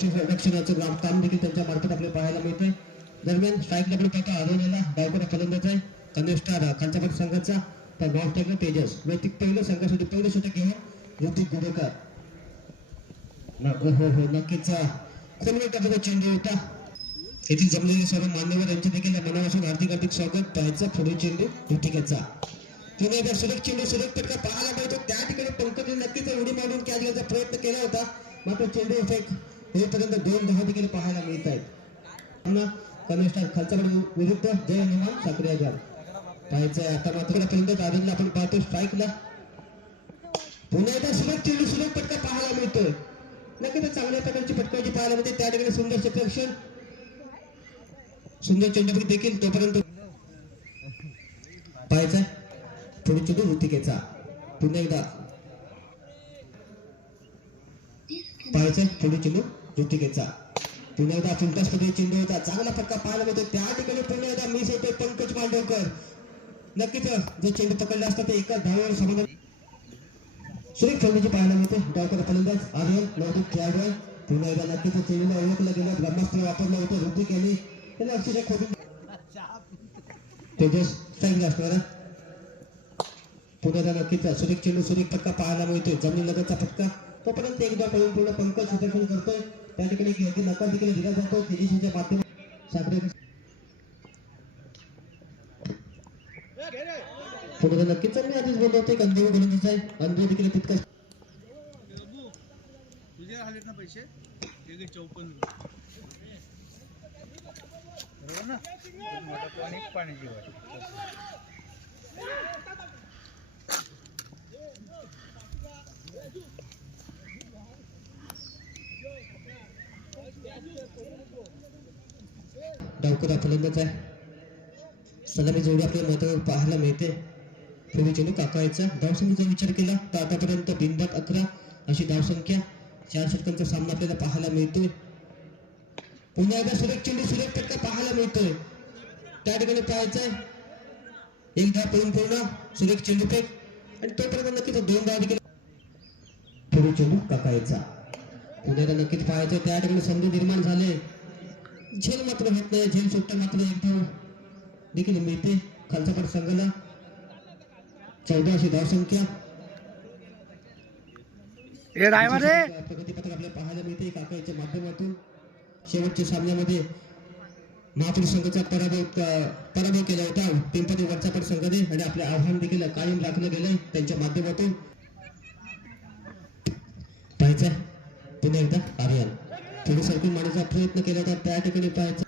रक्षणाचं काम देखील त्यांच्या मार्फत आपल्याला पाहायला मिळतंय. दरम्यान स्ट्राईक लेवल पाहता हरवलेला गायकवाड फलंदाज आहे. कनिष्ठार खालचा पट संघाचा तर गॉल तेजस वैयक्तिक पहिलं संघासाठी पहिलं षटक घेऊन ऋतिक गुडेकर. नक्कीच खोलवर टाकलेला चेंडू होता. येथील जमलेले सर्व मान्यवर यांचे देखील मनापासून हार्दिक स्वागत. पाहायचा पुढे चेंडू ऋतिकाचा पुन्हा एकदा सुरेख चेंडू सुरेख फटका पाहायला मिळतो. त्या ठिकाणी पंकज नक्कीच उडी मारून कॅच घ्यायचा प्रयत्न केला होता, मात्र चेंडू इफेक्ट होईपर्यंत 2 धावा देखील पाहायला मिळत आहेत. कनिष्ठ खालचा विरुद्ध जय हनुमान साखरेगाव पाहायचं. आता मात्र फलंदाज आदिलला आपण पाहतो स्ट्राईकला. पुन्हा एकदा सुरेख चेंडू सुरेख फटका पाहायला मिळतोय. नक्कीच चांगल्या प्रकारची फटकाची पाहायला मिळते. त्या ठिकाणी सुंदर क्षेत्ररक्षण सुंदर चेंडू देखील तोपर्यंत पाहायचा. पुढे चेंडू ऋतिकेचा पुन्हा एकदा पाहायचा. पुढे चेंडू ऋतिकेचा पुन्हा एकदा फुलटॉस मध्ये चेंडू होता. चांगला फटका पाहायला मिळतो. त्या ठिकाणी पुन्हा एकदा मिस होतोय पंकज मांडवकर. नक्कीच जे चेंडू पकडले असतात ते एका धावेवर समाधान सुरेख फलंदाजी पाहायला मिळते. डावकर फलंदाज आर्यन नवदीप खेळाडू आहे. पुन्हा एकदा नक्कीच चेंडूला ओळखलं गेलं. ब्रह्मास्त्र वापरलं होतं ऋतिक यांनी. त्याला अक्षरशः खोटून तेजस स्ट्राईक असणार. पुन्हा एकदा नक्कीच सुरेख चेंडू सुरेख फटका पाहायला मिळतोय. जमीन लगतचा फटका तोपर्यंत एकदा पळून पूर्ण पंकज क्षेत्ररक्षण करतोय. त्या ठिकाणी योग्य नकार देखील दिला जातो. तेजस्वीच्या माध्यमातून साखरे पुढे नक्कीच मी आधीच बोललो होते. अनुभव गोलंदाज आहे. अनुभव देखील तितकाच पैसे 54 बरोबर ना. पाण्याची डावकर फलंदाज आहे. सलामी जोडी आपल्याला महत्त्वावर पाहायला मिळते. पूर्वी चेंडू काकायचा धावसंख्येचा विचार केला तर आतापर्यंत बिनबाद 11 अशी धावसंख्या 4 षटकांचा सामना आपल्याला पाहायला मिळतोय. पुन्हा एकदा सुरेख चेंडू सुरेख फटका पाहायला मिळतोय. त्या ठिकाणी पाहायचंय एक धाव पळून पूर्ण सुरेख चेंडू फेक आणि तोपर्यंत नक्कीच 2 धाव देखील पूर्वी चेंडू काकायचा. पुन्हा एकदा नक्कीच पाहायचं. त्या ठिकाणी संधी निर्माण झाले. झेल मात्र होत नाही. झेल सुट्टा मात्र एक धाव देखील मिळते खालचा पट संघाला. 14 अशी धावसंख्या प्रगतीपत्र आपल्याला पाहायला मिळते काकाच्या माध्यमातून. शेवटच्या सामन्यामध्ये महापूर संघाचा पराभव केला होता पिंपरी वरचा पट संघाने आणि आपले आव्हान देखील कायम राखलं गेलंय त्यांच्या माध्यमातून. पाहायचा पुन्हा एकदा आर्यन थोडी सरकून मारण्याचा प्रयत्न केला होता. त्या ठिकाणी पाहायचा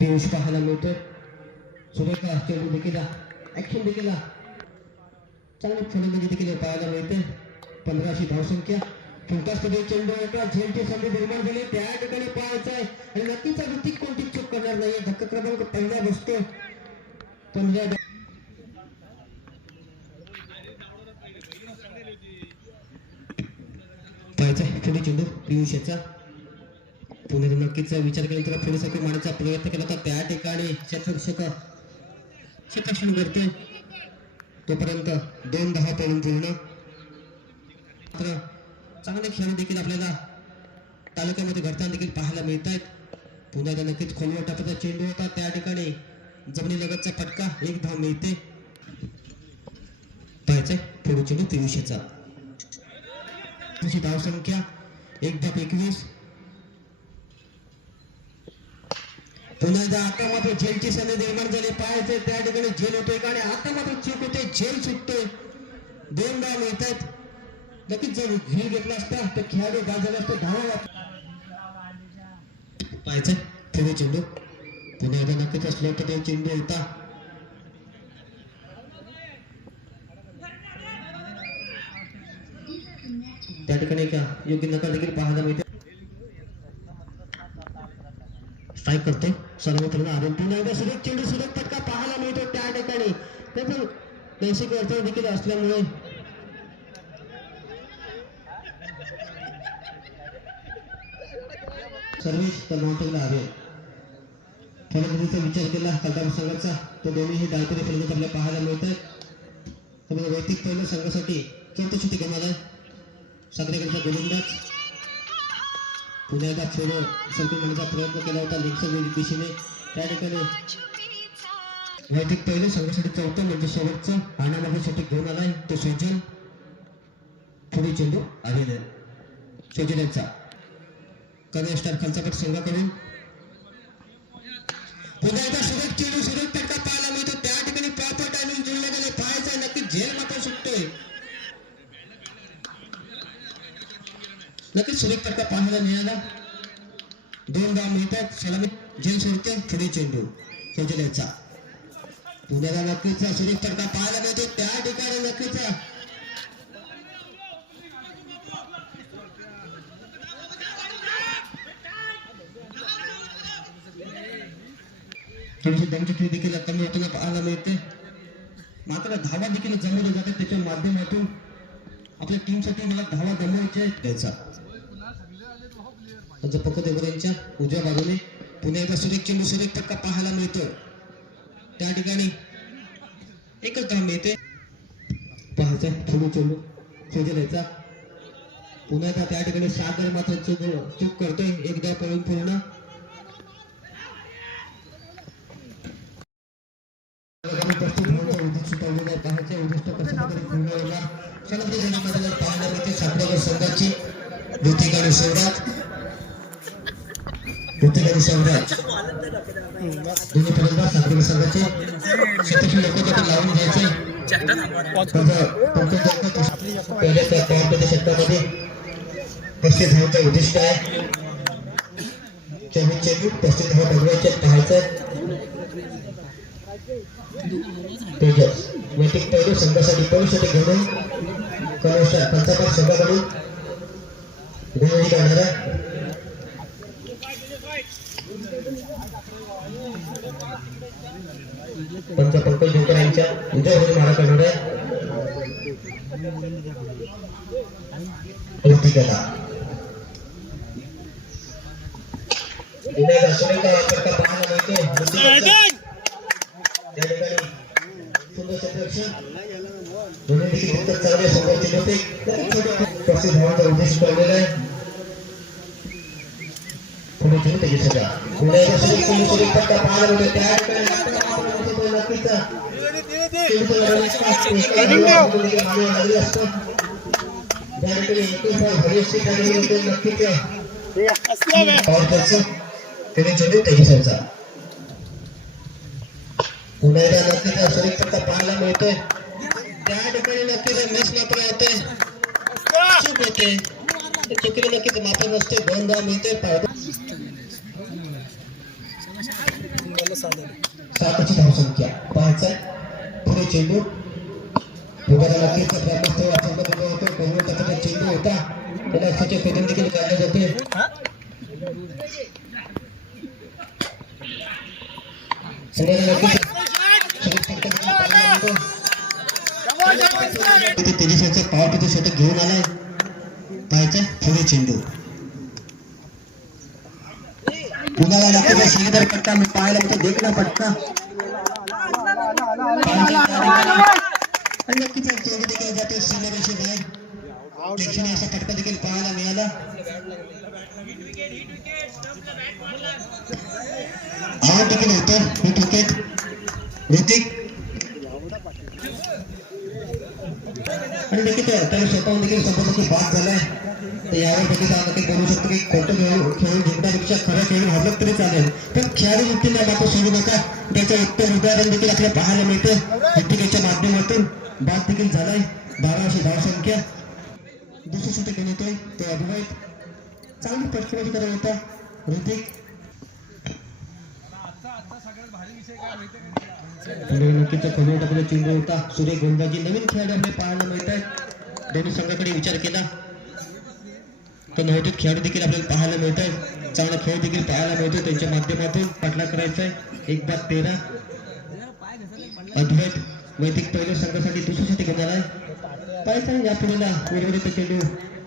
पियुष पाहायला मिळतोय. सुरेख चेंडू देखील ऍक्शन देखील चांगली फलंदाजी देखील पाहायला मिळते. 15 अशी धावसंख्या. फुलटॉसमध्ये चेंडू होता. झेलची संधी निर्माण झाली. त्या ठिकाणी पाहायचा आहे आणि नक्कीच ऋतिक कोणती चूक करणार नाहीये. धक्का क्रमांक 15 बसतो. 15 पाहायचा पुढे चेंडू पियुष याचा पुणे नक्कीच विचार केल्यानंतर पुढे सरकून मारण्याचा प्रयत्न केला होता. त्या ठिकाणी क्षेत्ररक्षण करतोय तोपर्यंत 2 धावा पळून पूर्ण. मात्र चांगले खेळ देखील आपल्याला तालुक्यामध्ये घडताना देखील पाहायला मिळत आहेत. पुन्हा एकदा नक्कीच खोलवर टाकायचा चेंडू होता. त्या ठिकाणी जमिनी लगतचा फटका 1 धाव मिळते. पाहायचंय पुढे चेंडू पियुषचा धावसंख्या 1 धाव 21. पुन्हा एकदा आता मात्र झेलची संधी निर्माण झाली. पाहायचे त्या ठिकाणी झेल होतोय का आणि आता मात्र चूक होते. झेल सुटतोय. 2 धाव मिळतात. नक्कीच जर झेल घेतला असता तर खेळाडू बाद झाला असतो. धावा पाहायचं पुढे चेंडू पुन्हा एकदा नक्कीच स्लो पद्धतीने चेंडू होता. त्या ठिकाणी का योग्य नकार देखील पाहायला मिळते. स्ट्राईक करतो सर्वप्रथम आरोप. पुन्हा एकदा सुरेख चेंडू सुरेख फटका पाहायला मिळतो. त्या ठिकाणी त्याचं नैसर्गिक अडचण देखील असल्यामुळे सर्व्हिस क्रमांकाला आले. फलंदाजीचा विचार केला कलदार संघाचा तो दोन्हीही डावकरी फलंदाज आपल्याला पाहायला मिळत आहेत. वैयक्तिक पहिल्या संघासाठी 4th षटक गमावलाय. सागरेकरचा गोलंदाज पुन्हा एकदा थोडं सर्कल म्हणण्याचा प्रयत्न केला होता लेगच्या दिशेने. त्या ठिकाणी वैदिक पहिलं संघासाठी चौथं म्हणजे शेवटचं आणामागे षटक घेऊन आलाय तो सोजल. पुढे चेंडू आलेला सोजल यांचा कमी स्टार खालचा पट संघाकडून. पुन्हा एकदा सुरेख चेंडू सुरेख फटका पाहायला मिळतो. त्या ठिकाणी प्रॉपर टायमिंग जुळले गेले पाहायचं नक्की झेल मात्र सुटतोय. नक्कीच सुरेख फटका पाहायला मिळाला. 2 धावा मिळतात. सलामी झेल सोडते. पुढे चेंडू सोजल यांचा. पुण्याला नक्कीच सुरेख फटका पाहायला मिळतो. त्या ठिकाणी नक्कीच थोडीशी दमछुटी देखील कमी होताना पाहायला मिळते. मात्र धावा देखील जमवल्या जातात त्याच्या माध्यमातून आपल्या टीमसाठी मला धावा जमवायच्या द्यायचा. पकडेवर यांच्या उजव्या बाजूने पुन्हा एकदा सुरेख चेंडू सुरेख फटका पाहायला मिळतो. त्या ठिकाणी एकच धाव मिळते. पाहायचा पुढे चेंडू सोजल याचा. पुन्हा एकदा त्या ठिकाणी सागर मात्र चूक करतोय. एकदा पळून पूर्ण संघाची ऋतिक आणि शिवराज दोन्ही फलंदाज साखरेकर संघाचे शतकी लोकांसाठी लावून घ्यायचे. पहिल्या पॉईंटच्या षटकामध्ये 35 धावांचं उद्दिष्ट आहे. 24 चेंडू 35 धावा बघवायचे पाहायचं. तेजस वैदिक पैलू संघासाठी पहिली षटक घेऊन पंचापात संघाकडून गोलंदाजी करणारा पंकज जोकर यांच्या उद्यावरून मारा करणाऱ्या ऋतिकाला सुरेखा फटका पाहायला मिळतो. त्या ठिकाणी सुंदर क्षेत्ररक्षण दोन्ही देखील उत्तर चांगले संघाचे होते. 35 धावांचा उद्देश ठेवलेला आहे. पुढे चेंडू त्याच्यासाठी पुढे सुरेख फटका पाहायला मिळतो. त्या ठिकाणी नक्कीच चेंडू त्याच्यासाठी पुन्हा एकदा नक्कीच सुरेख फटका पाहायला मिळतोय. त्या ठिकाणी नक्कीच मिस मात्र होते. चूक होते. चुकीने नक्कीच मात्र नसते. 2 धावा मिळते. 7ची धावसंख्या पाहायचा. पुढे चेंडू पुढे नक्कीच ग्रामस्थ वाचवण्यात होतो. 50 टक्क्याचा चेंडू होता. त्याला अक्षरशः फेकून देखील काढले जाते. तेजस्वीचा पावर पितो षटक घेऊन आलाय. पाहायचा पुढे चेंडू पुन्हा नक्कीच शिलेदार पट्टा मी पाहायला मिळतो. देखना पट्टा आणि नक्कीच चेंडू देखील जातो सीमेरेषे बाहेर. प्रेक्षणीय असा फटका देखील पाहायला मिळाला. आउट देखील होतं. हिट विकेट ऋतिक आणि देखील त्याला स्वतःहून देखील संपर्काची बाद झालाय. तर यावर देखील नक्की बोलू शकतो की कोणतं खेळून जिंकण्यापेक्षा खरं खेळून हरलं तरी चालेल. पण खेळाडू व्यक्तींना मात्र सोडू नका. त्याचं उत्तम उदाहरण देखील आपल्याला पाहायला मिळते. ऋतिकेच्या माध्यमातून बाद देखील झालाय. 12 अशी धावसंख्या. दुसरी षटक घेऊन येतोय तो अद्वैत. चांगली पटकवणी करत होता ऋतिक. नक्कीच कर्नाटकमध्ये चेंडू होता. सूर्य गोंदाजी नवीन खेळाडू आपल्याला पाहायला मिळत आहेत. दोन्ही संघाकडे विचार केला तर नवोदित खेळाडू देखील आपल्याला पाहायला मिळत आहेत. चांगला खेळ देखील पाहायला मिळतो. त्यांच्या माध्यमातून पाठला करायचा आहे. 1-13 अद्वैत वैदिक पहिल्या संघासाठी दुसऱ्यासाठी घेणार आहे. पाहायचं या पुढेला उर्वरित चेंडू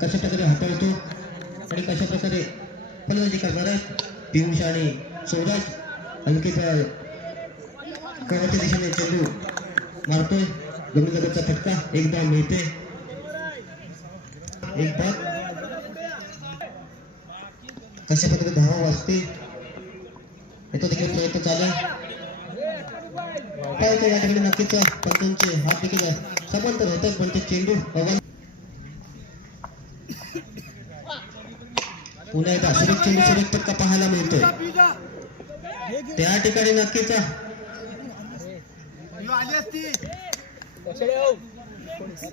कशा प्रकारे हाताळतो आणि कशा प्रकारे फलंदाजी करणार आहेत. पियुष आणि सौराज हलकेचा कव्हरच्या दिशेने चेंडू मारतोय. दोन्ही जगाचा फटका एकदा मिळते. एक बाद कशा प्रकारे धावा वाजते याचा देखील प्रयत्न चालू आहे. पाहिजे या ठिकाणी नक्कीच पंचांचे हात देखील समांतर होतात पण ते चेंडू पुन्हा एकदा सुरेख चेंडू सुरेख फटका पाहायला मिळतोय. त्या ठिकाणी नक्कीच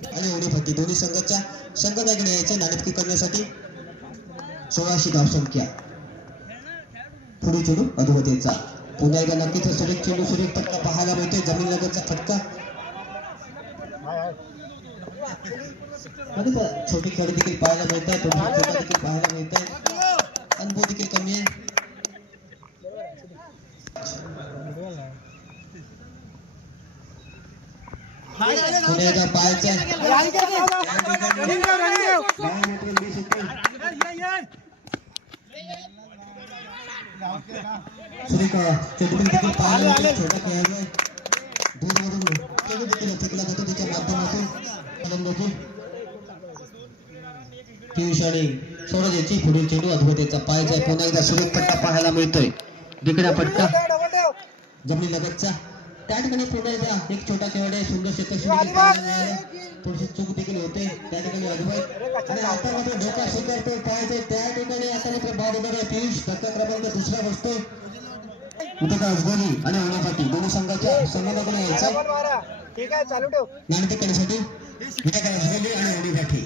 आणि ओढीपट्टी दोन्ही संघाच्या संघनायकडे यायचं नाणेफेक करण्यासाठी 16शी धावसंख्या. पुढे चेंडू अधोगतीचा पुन्हा एकदा नक्कीच सुरेख चेंडू सुरेख फटका पाहायला मिळतोय. जमीन लगतचा फटका छोटी खेळ देखील पाहायला मिळत आहे. छोटा देखील पाहायला मिळत आहे. अनुभव देखील कमी आहे. पुन्हा एकदा पाहायचं सुरेख चेंडू देखील पाहायला मिळतोय. छोटा खेळाडू आहे. दूरवरून चेंडू देखील फेकला जातो त्याच्या माध्यमातून फलंदाजी पियुष आणि सौरजेची पुढील चेंडू अधोगतीचा पाहायचा आहे. पुन्हा एकदा सुरेख फटका पाहायला मिळतोय. बिकड्या फटका जमिनी लगतचा त्या ठिकाणी पुन्हा एकदा एक छोटा खेळाडू आहे. सुंदर क्षेत्रक्षी थोडीशी चूक देखील होते त्या ठिकाणी अद्वैत आणि आता मात्र धोका स्वीकारतो पाहायचे. त्या ठिकाणी आता मात्र बाद पियुष धक्का क्रमांक दुसरा बसतोय. उद्या अजगरी आणि होण्यासाठी दोन्ही संघाच्या संघाकडे यायचा नाणेफेक करण्यासाठी उद्या अजगरी आणि होण्यासाठी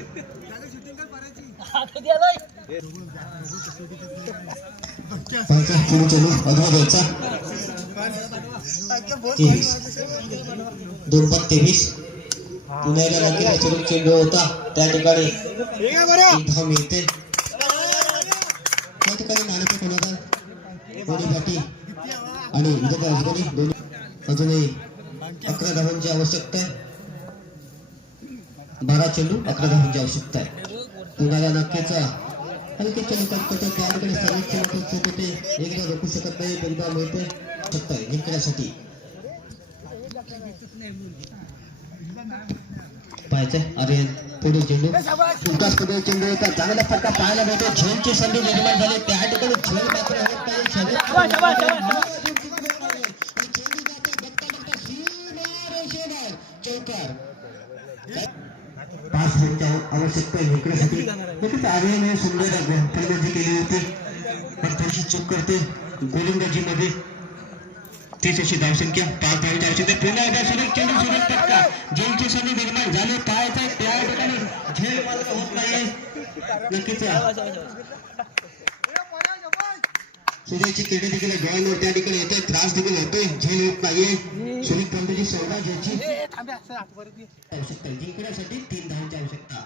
चेंडू अधोगतीचा 23 पुन्हा एकदा नक्कीच चेंडू होता त्या ठिकाणी धाव मिळते. त्या ठिकाणी नाणेफेक होणार होण्यासाठी आणि अजगरी दोन्ही अजूनही 11 धावांची आवश्यकता आहे. 12 चेंडू 11 धावांची आवश्यकता आहे. पुन्हा नक्कीच हलके चेंडू कटकटे त्या ठिकाणी सर्वोच्च चूक होते. एकदा रोखू शकत नाही. एकदा मिळते शकत आहे जिंकण्यासाठी पाहायचंय. अरे पुढे चेंडू तुमचाच पुढे चेंडू होता. चांगला फटका पाहायला मिळतो. झेलची संधी निर्माण झाली त्या ठिकाणी झेल मात्र होत चौकार 5 रनची आवश्यकता आहे जिंकण्यासाठी. नक्कीच आर्यने सुंदर फलंदाजी केली होती पण थोडीशी चूक करते गोलंदाजीमध्ये. 30 अशी धावसंख्या 5 धावांची आवश्यकता. पुन्हा एकदा सुरेख चेंडू सुरेख फटका झेलची संधी निर्माण झाली पाहायचं त्या ठिकाणी झेल मात्र होत नाहीये. नक्कीच सूर्याची किरणे देखील डोळ्यांवर त्या ठिकाणी येते. त्रास देखील होतोय. झेल होत नाहीये. सुरेख फलंदाजी सौराज्याची आवश्यकता आहे जिंकण्यासाठी 3 धावांची आवश्यकता.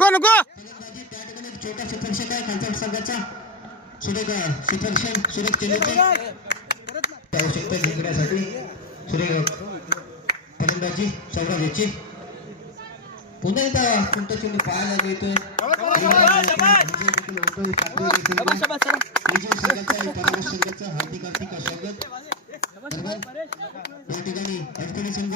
फलंदाजी त्या ठिकाणी छोटा क्षेत्ररक्षक आहे खालच्या संघाचा सुरेख क्षेत्ररक्षण सुरेख चेंडूची आवश्यकता जिंकण्यासाठी. सुरेख फलंदाजी सौराज्याची पुन्हा एकदा कोणता चेंडू पाहायला मिळतोय. हार्दिक हार्दिक स्वागत. या ठिकाणी अडचणी संघ